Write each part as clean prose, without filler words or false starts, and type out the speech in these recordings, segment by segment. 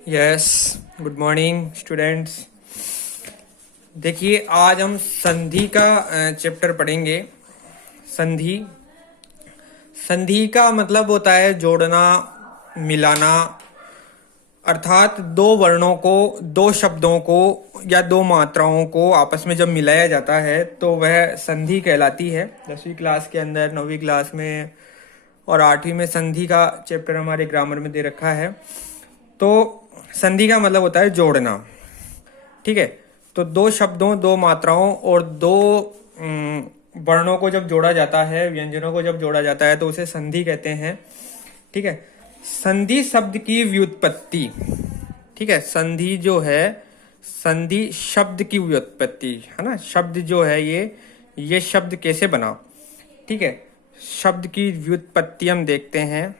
Yes, good morning students. देखिए, आज हम संधि का चैप्टर पढ़ेंगे। संधि संधि का मतलब होता है जोड़ना, मिलाना। अर्थात दो वर्णों को, दो शब्दों को या दो मात्राओं को आपस में जब मिलाया जाता है तो वह संधि कहलाती है। 10वीं क्लास के अंदर, 9वीं क्लास में और 8वीं में संधि का चैप्टर हमारे ग्रामर में दे रखा है। तो संधि का मतलब होता है जोड़ना। ठीक है, तो दो शब्दों, दो मात्राओं और दो वर्णों को जब जोड़ा जाता है, व्यंजनों को जब जोड़ा जाता है तो उसे संधि कहते हैं। ठीक है, संधि शब्द की व्युत्पत्ति। ठीक है, संधि जो है, संधि शब्द की व्युत्पत्ति है ना। शब्द जो है ये शब्द कैसे बना। ठीक है, शब्द की व्युत्पत्ति हम देखते हैं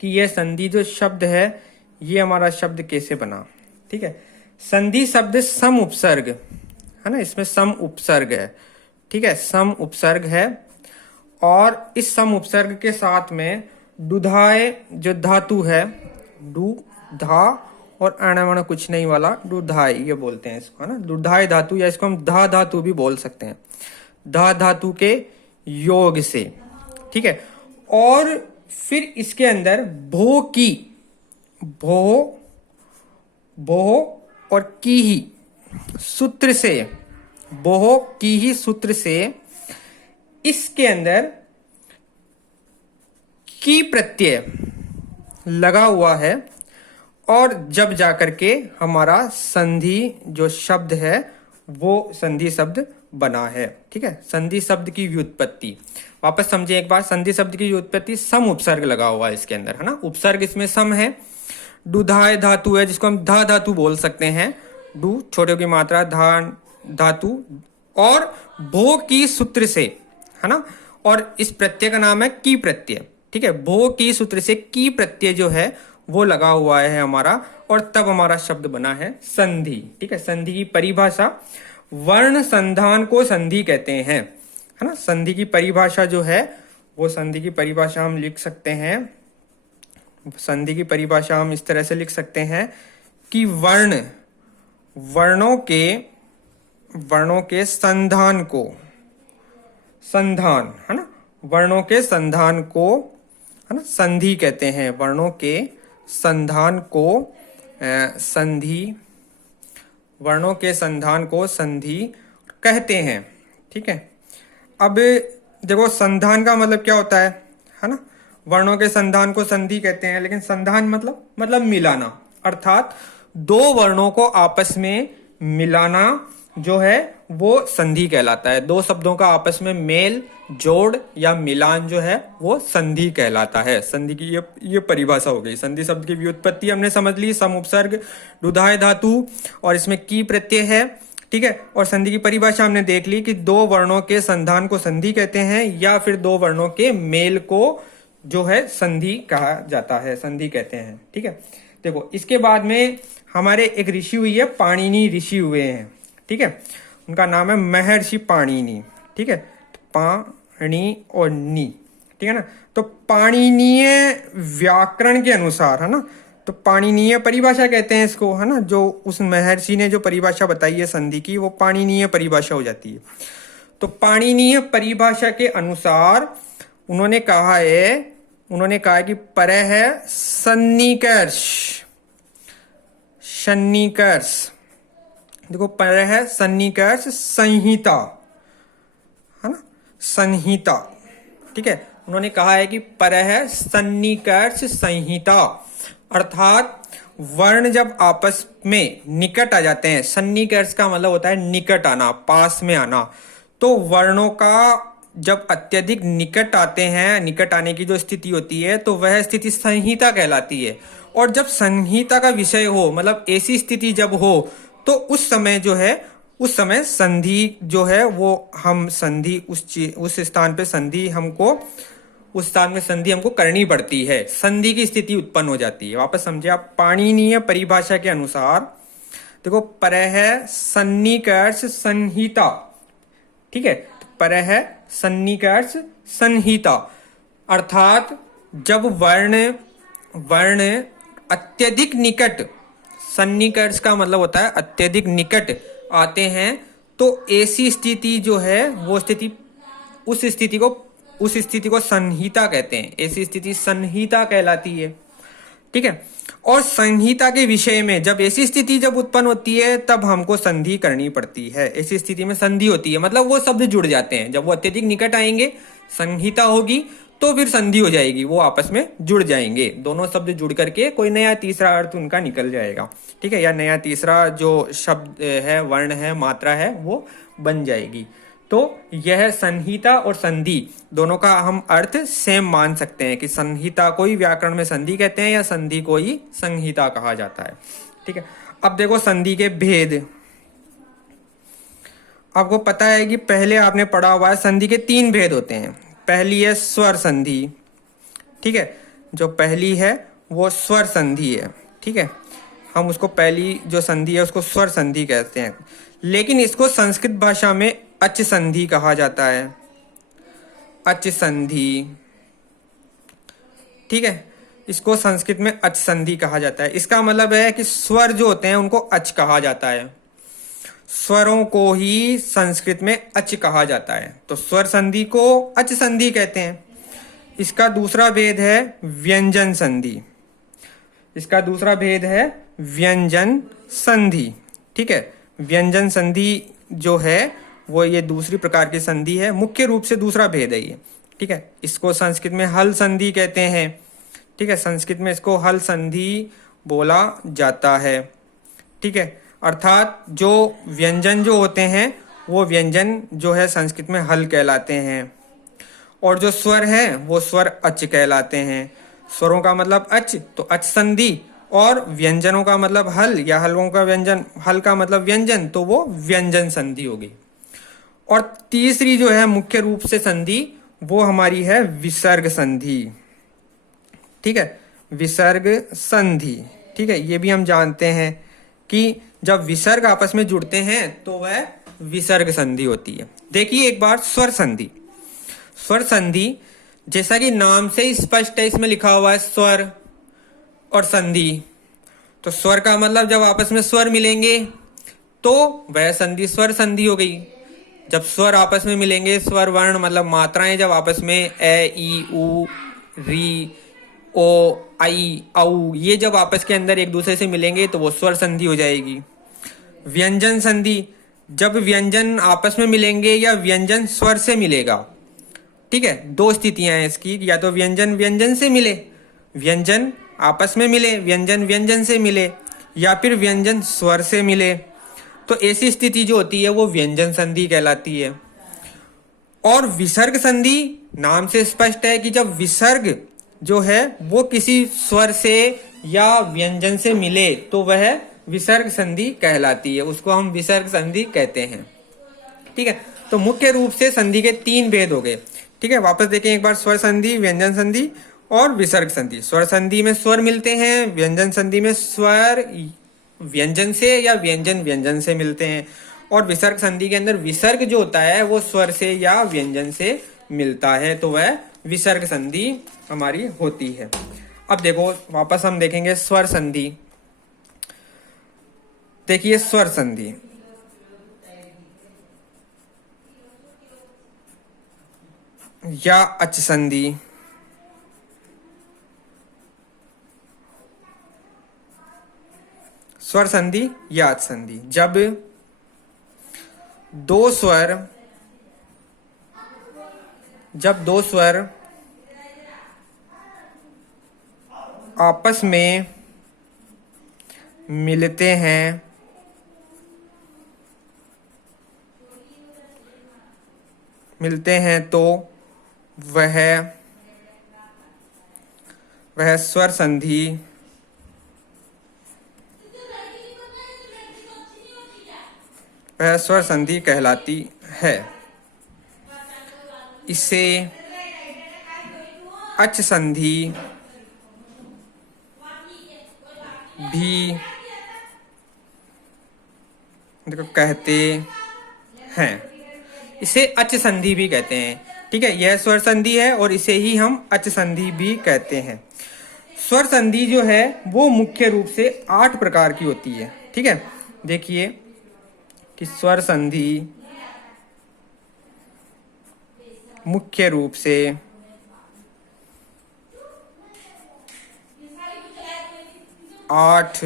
कि यह संधि जो शब्द है ये हमारा शब्द कैसे बना। ठीक है, संधि शब्द सम उपसर्ग है ना, इसमें सम उपसर्ग है। ठीक है, सम उपसर्ग है और इस सम उपसर्ग के साथ में दुधाए जो धातु है, डू धा और अणवण कुछ नहीं वाला दुधाए, ये बोलते हैं इसको है ना, दुधाए धातु, या इसको हम धा धातु भी बोल सकते हैं, धा धातु के योग से। ठीक है, और फिर इसके अंदर भो की, भो और की ही सूत्र से, बोह की ही सूत्र से इसके अंदर की प्रत्यय लगा हुआ है और जब जाकर के हमारा संधि जो शब्द है वो संधि शब्द बना है। ठीक है, संधि शब्द की व्युत्पत्ति वापस समझे एक बार। संधि शब्द की व्युत्पत्ति, सम उपसर्ग लगा हुआ है इसके अंदर है ना, उपसर्ग इसमें सम है, दुधाए धातु है जिसको हम धा धातु बोल सकते हैं, डू छोटे की मात्रा, धा धातु, और भो की सूत्र से है ना, और इस प्रत्यय का नाम है की प्रत्यय। ठीक है, भो की सूत्र से की प्रत्यय जो है वो लगा हुआ है हमारा, और तब हमारा शब्द बना है संधि। ठीक है, संधि की परिभाषा, वर्ण संधान को संधि कहते हैं है ना। संधि की परिभाषा जो है वो, संधि की परिभाषा हम लिख सकते हैं, संधि की परिभाषा हम इस तरह से लिख सकते हैं कि वर्णों के संधान को, संधान है ना, वर्णों के संधान को है ना संधि कहते हैं। वर्णों के संधान को संधि, वर्णों के संधान को संधि कहते हैं। ठीक है, अब देखो संधान का मतलब क्या होता है ना। वर्णों के संधान को संधि कहते हैं, लेकिन संधान मतलब मिलाना, अर्थात दो वर्णों को आपस में मिलाना जो है वो संधि कहलाता है। दो शब्दों का आपस में मेल, जोड़ या मिलान जो है वो संधि कहलाता है। संधि की ये परिभाषा हो गई। संधि शब्द की व्युत्पत्ति हमने समझ ली, सम उपसर्ग, दुधाए धातु और इसमें की प्रत्यय है। ठीक है, और संधि की परिभाषा हमने देख ली कि दो वर्णों के संधान को संधि कहते हैं, या फिर दो वर्णों के मेल को जो है संधि कहा जाता है, संधि कहते हैं। ठीक है, देखो इसके बाद में हमारे एक ऋषि हुई है, पाणिनि ऋषि हुए हैं। ठीक है, उनका नाम है महर्षि पाणिनि। ठीक है, पाणी और नी, ठीक है ना। तो पाणिनीय व्याकरण के अनुसार है ना, तो पाणिनीय परिभाषा कहते हैं इसको है ना, जो उस महर्षि ने जो परिभाषा बताई है संधि की वो पाणिनीय परिभाषा हो जाती है। तो पाणिनीय परिभाषा के अनुसार उन्होंने कहा है कि परः है सन्निकर्ष, सन्निकर्ष, देखो परः है सन्निकर्ष संहिता है ना, संहिता। ठीक है, उन्होंने कहा है कि परः है सन्निकर्ष संहिता, अर्थात वर्ण जब आपस में निकट आ जाते हैं, सन्निकर्ष का मतलब होता है निकट आना, पास में आना, तो वर्णों का जब अत्यधिक निकट आते हैं, निकट आने की जो स्थिति होती है तो वह स्थिति संहिता कहलाती है। और जब संहिता का विषय हो, मतलब ऐसी स्थिति जब हो, तो उस समय जो है, उस समय संधि जो है वो हम संधि उस स्थान पे संधि हमको, उस स्थान में संधि हमको करनी पड़ती है, संधि की स्थिति उत्पन्न हो जाती है। वापस समझे आप, पाणिनीय परिभाषा के अनुसार देखो परः सन्निकर्ष संहिता। ठीक है, परः सन्निकर्ष संहिता, अर्थात जब वर्ण अत्यधिक निकट, सन्निकर्ष का मतलब होता है अत्यधिक निकट आते हैं, तो ऐसी स्थिति जो है वो स्थिति, उस स्थिति को संहिता कहते हैं। ऐसी स्थिति संहिता कहलाती है। ठीक है। और संहिता के विषय में जब ऐसी स्थिति जब उत्पन्न होती है तब हमको संधि करनी पड़ती है। ऐसी स्थिति में संधि होती है, मतलब वो शब्द जुड़ जाते हैं। जब वो अत्यधिक निकट आएंगे, संहिता होगी, तो फिर संधि हो जाएगी, वो आपस में जुड़ जाएंगे। दोनों शब्द जुड़ करके कोई नया तीसरा अर्थ उनका निकल जाएगा। ठीक है, या नया तीसरा जो शब्द है, वर्ण है, मात्रा है, वो बन जाएगी। तो यह संहिता और संधि दोनों का हम अर्थ सेम मान सकते हैं कि संहिता को ही व्याकरण में संधि कहते हैं या संधि को ही संहिता कहा जाता है। ठीक है। अब देखो संधि के भेद। आपको पता है कि पहले आपने पढ़ा हुआ है संधि के 3 भेद होते हैं। पहली है स्वर संधि। ठीक है, जो पहली है वो स्वर संधि है। ठीक है, हम उसको पहली जो संधि है उसको स्वर संधि कहते हैं, लेकिन इसको संस्कृत भाषा में अच संधि कहा जाता है। अच संधि। ठीक है, इसको संस्कृत में अच संधि कहा जाता है। इसका मतलब है कि स्वर जो होते हैं उनको अच कहा जाता है। स्वरों को ही संस्कृत में अच कहा जाता है, तो स्वर संधि को अच संधि कहते हैं। इसका दूसरा भेद है व्यंजन संधि। इसका दूसरा भेद है व्यंजन संधि। ठीक है, व्यंजन संधि जो है वो ये दूसरी प्रकार की संधि है। मुख्य रूप से दूसरा भेद है ये। ठीक है, इसको संस्कृत में हल संधि कहते हैं। ठीक है, संस्कृत में इसको हल संधि बोला जाता है। ठीक है, अर्थात जो व्यंजन जो होते हैं वो व्यंजन जो है संस्कृत में हल कहलाते हैं, और जो स्वर है वो स्वर अच कहलाते हैं। स्वरों का मतलब अच, तो अच संधि, और व्यंजनों का मतलब हल या हलों का व्यंजन, हल का मतलब व्यंजन, तो वो व्यंजन संधि होगी। और तीसरी जो है मुख्य रूप से संधि वो हमारी है विसर्ग संधि। ठीक है, विसर्ग संधि। ठीक है, ये भी हम जानते हैं कि जब विसर्ग आपस में जुड़ते हैं तो वह विसर्ग संधि होती है। देखिए एक बार स्वर संधि। स्वर संधि जैसा कि नाम से ही स्पष्ट है, इसमें लिखा हुआ है स्वर और संधि। तो स्वर का मतलब जब आपस में स्वर मिलेंगे तो वह संधि स्वर संधि हो गई। जब स्वर आपस में मिलेंगे, स्वर वर्ण मतलब मात्राएं जब आपस में ए, ई, उ, री, ओ, आई, औ, ये जब आपस के अंदर एक दूसरे से मिलेंगे तो वो स्वर संधि हो जाएगी। व्यंजन संधि, जब व्यंजन आपस में मिलेंगे या व्यंजन स्वर से मिलेगा। ठीक है, 2 स्थितियां हैं इसकी, या तो व्यंजन व्यंजन से मिले, व्यंजन आपस में मिले, व्यंजन व्यंजन से मिले, या फिर व्यंजन स्वर से मिले, तो ऐसी स्थिति जो होती है वो व्यंजन संधि कहलाती है। और विसर्ग संधि नाम से स्पष्ट है कि जब विसर्ग जो है वो किसी स्वर से या व्यंजन से मिले तो वह विसर्ग संधि कहलाती है, उसको हम विसर्ग संधि कहते हैं। ठीक है, तो मुख्य रूप से संधि के 3 भेद हो गए। ठीक है, वापस देखें एक बार, स्वर संधि, व्यंजन संधि और विसर्ग संधि। स्वर संधि में स्वर मिलते हैं, व्यंजन संधि में स्वर व्यंजन से या व्यंजन व्यंजन से मिलते हैं, और विसर्ग संधि के अंदर विसर्ग जो होता है वो स्वर से या व्यंजन से मिलता है, तो वह विसर्ग संधि हमारी होती है। अब देखो वापस हम देखेंगे स्वर संधि। देखिए स्वर संधि, या अच संधि, स्वर संधि या अच संधि, जब 2 स्वर आपस में मिलते हैं तो वह स्वर संधि कहलाती है। इसे अच संधि भी कहते हैं। इसे अच संधि भी कहते हैं। ठीक है, यह स्वर संधि है और इसे ही हम अच संधि भी कहते हैं। स्वर संधि जो है वो मुख्य रूप से 8 प्रकार की होती है। ठीक है, देखिए कि स्वर संधि मुख्य रूप से 8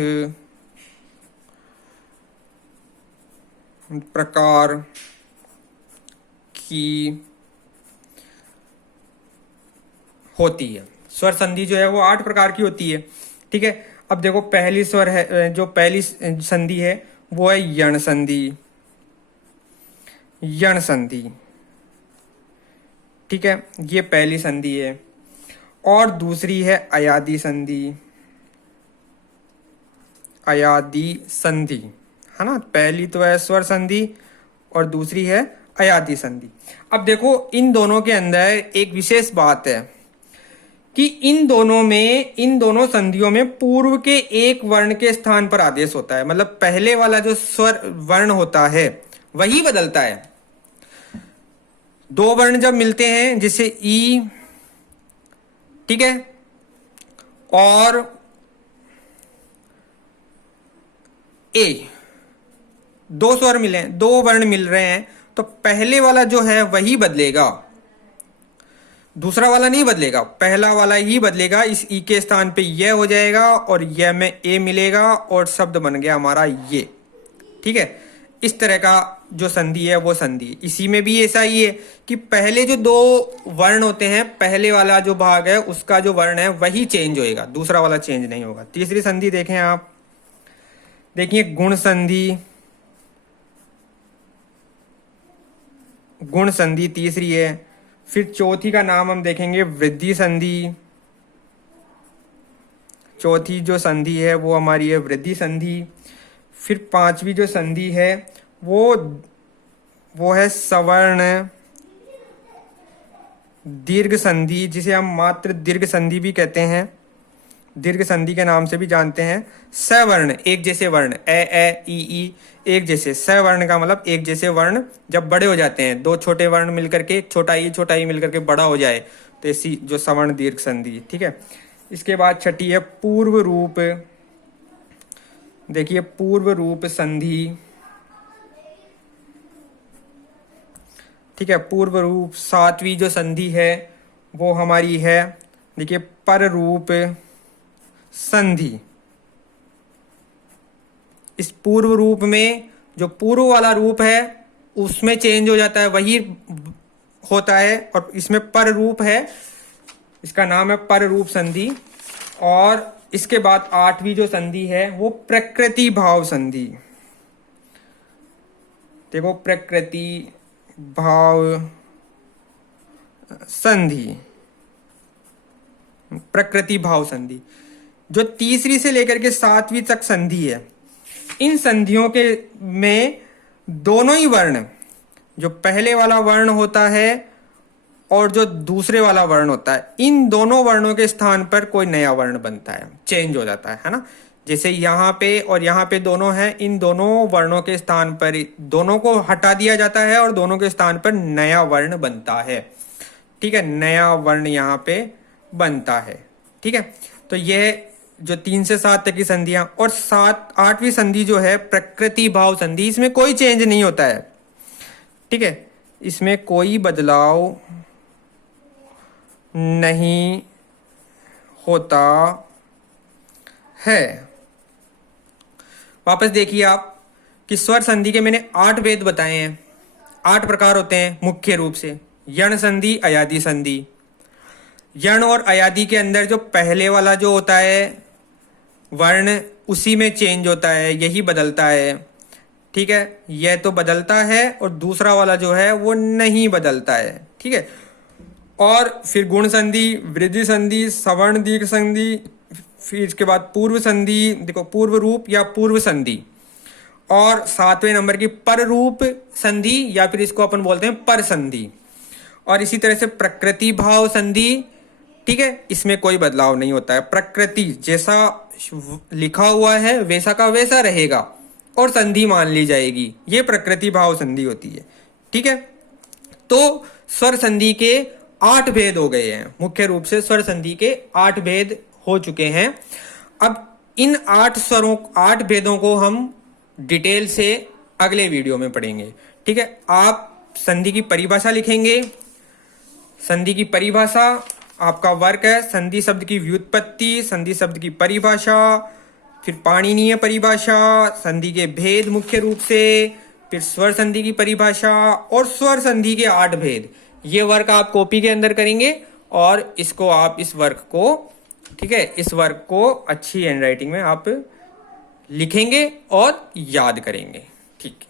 प्रकार की होती है। स्वर संधि जो है वो 8 प्रकार की होती है। ठीक है, अब देखो पहली स्वर है, जो पहली संधि है वो है यण संधि, यण संधि। ठीक है, ये पहली संधि है। और दूसरी है अयादि संधि, अयादि संधि, है ना। पहली तो है स्वर संधि और दूसरी है अयादि संधि। अब देखो इन दोनों के अंदर एक विशेष बात है कि इन दोनों संधियों में पूर्व के एक वर्ण के स्थान पर आदेश होता है। मतलब पहले वाला जो स्वर वर्ण होता है वही बदलता है। दो वर्ण जब मिलते हैं जैसे ई, ठीक है, और ए, दो स्वर मिले, दो वर्ण मिल रहे हैं, तो पहले वाला जो है वही बदलेगा, दूसरा वाला नहीं बदलेगा, पहला वाला ही बदलेगा। इस ई के स्थान पे यह हो जाएगा और यह में ए मिलेगा और शब्द बन गया हमारा ये। ठीक है, इस तरह का जो संधि है वो संधि। इसी में भी ऐसा ही है कि पहले जो दो वर्ण होते हैं, पहले वाला जो भाग है उसका जो वर्ण है वही चेंज होएगा, दूसरा वाला चेंज नहीं होगा। तीसरी संधि देखें आप, देखिए गुण संधि, गुण संधि तीसरी है। फिर चौथी का नाम हम देखेंगे वृद्धि संधि, चौथी जो संधि है वो हमारी है वृद्धि संधि। फिर पांचवी जो संधि है वो है सवर्ण दीर्घ संधि, जिसे हम मात्र दीर्घ संधि भी कहते हैं, दीर्घ संधि के नाम से भी जानते हैं। सवर्ण एक जैसे वर्ण, ए ई एक जैसे, सवर्ण का मतलब एक जैसे वर्ण जब बड़े हो जाते हैं, दो छोटे वर्ण मिलकर के, छोटा ई मिलकर के बड़ा हो जाए, तो ऐसी जो सवर्ण दीर्घ संधि। ठीक है, इसके बाद छठी है पूर्व रूप, देखिए पूर्व रूप संधि। ठीक है, पूर्व रूप। सातवीं जो संधि है वो हमारी है, देखिए पर रूप संधि। इस पूर्व रूप में जो पूर्व वाला रूप है उसमें चेंज हो जाता है, वही होता है, और इसमें पर रूप है, इसका नाम है पर रूप संधि। और इसके बाद आठवीं जो संधि है वो प्रकृति भाव संधि। देखो प्रकृति भाव संधि, प्रकृति भाव संधि जो तीसरी से लेकर के सातवीं तक संधि है। इन संधियों के में दोनों ही वर्ण, जो पहले वाला वर्ण होता है और जो दूसरे वाला वर्ण होता है, इन दोनों वर्णों के स्थान पर कोई नया वर्ण बनता है, चेंज हो जाता है ना। जैसे यहाँ पे और यहाँ पे दोनों हैं, इन दोनों वर्णों के स्थान पर दोनों को हटा दिया जाता है और दोनों के स्थान पर नया वर्ण बनता है। ठीक है, नया वर्ण यहाँ पे बनता है। ठीक है, तो यह जो 3 से 7 तक की संधियां, और 8वीं संधि जो है प्रकृति भाव संधि, इसमें कोई चेंज नहीं होता है। ठीक है, इसमें कोई बदलाव नहीं होता है। वापस देखिए आप कि स्वर संधि के मैंने 8 भेद बताए हैं, 8 प्रकार होते हैं मुख्य रूप से। यण संधि, अयादि संधि। यण और अयादि के अंदर जो पहले वाला जो होता है वर्ण, उसी में चेंज होता है, यही बदलता है। ठीक है, यह तो बदलता है और दूसरा वाला जो है वो नहीं बदलता है। ठीक है, और फिर गुण संधि, वृद्धि संधि, सवर्ण दीर्घ संधि, फिर इसके बाद पूर्व संधि, देखो पूर्व रूप या पूर्व संधि, और 7वें नंबर की पर रूप संधि, या फिर इसको अपन बोलते हैं पर संधि। और इसी तरह से प्रकृति भाव संधि। ठीक है, इसमें कोई बदलाव नहीं होता है, प्रकृति जैसा लिखा हुआ है वैसा का वैसा रहेगा और संधि मान ली जाएगी, ये प्रकृति भाव संधि होती है। ठीक है, तो स्वर संधि के 8 भेद हो गए हैं, मुख्य रूप से स्वर संधि के 8 भेद हो चुके हैं। अब इन 8 भेदों को हम डिटेल से अगले वीडियो में पढ़ेंगे। ठीक है, आप संधि की परिभाषा लिखेंगे। संधि की परिभाषा आपका वर्क है संधि शब्द की व्युत्पत्ति, संधि शब्द की परिभाषा, फिर पाणिनीय परिभाषा, संधि के भेद मुख्य रूप से, फिर स्वर संधि की परिभाषा और स्वर संधि के 8 भेद। ये वर्क आप कॉपी के अंदर करेंगे और इसको आप इस वर्क को, ठीक है, इस वर्क को अच्छी हैंडराइटिंग में आप लिखेंगे और याद करेंगे। ठीक है।